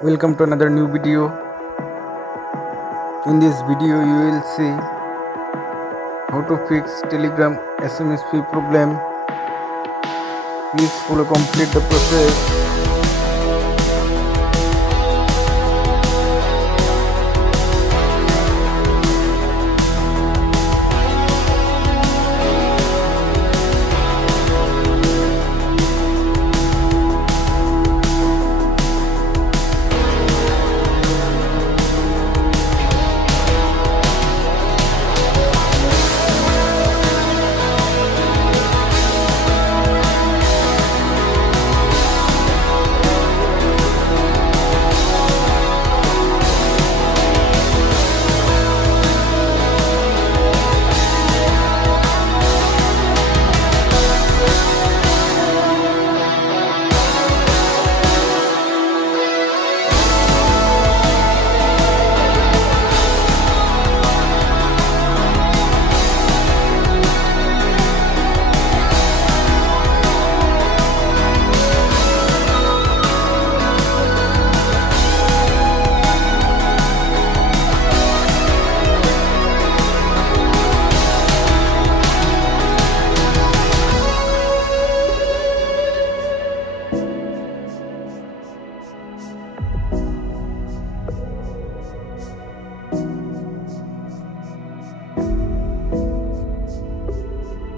Welcome to another new video. In this video you will see how to fix Telegram SMS fee problem. Please follow complete the process.